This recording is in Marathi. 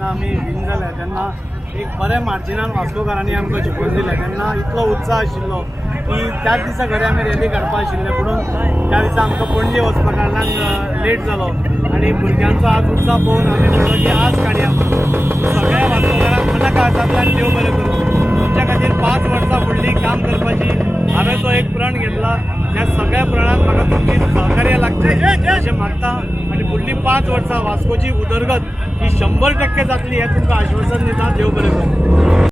जेन्ना आमी विन जाल्या तेन्ना एक बऱ्या मार्जिनान वास्कोकारांनी आमकां जिखून दिलें। तेन्ना इतलो उत्साह आशिल्लो की त्याच दिसा घरा आमी रॅली काडपा आशिल्ले, पुणून त्या दिसा आमकां पणजे वचपा कारणान लेट जालो आनी भुरग्यांचो आज उत्साह पळोवन आमी म्हणलो की आज काडया म्हणून। सगळ्या वास्कोकारांक मनाकाळांतल्यान देव बरें करूं। तुमच्या खातीर 5 वर्सां फुडलीं काम करपाची हांवें जो एक प्रण घेतला त्या सगळ्या प्रणात म्हाका तुमची सहकार्य लागचें अशें मागता आनी फुडलीं 5 वर्सां वास्कोची उदरगत ही 100% जातली हें तुमकां आश्वासन दिता। देव बरें करूं।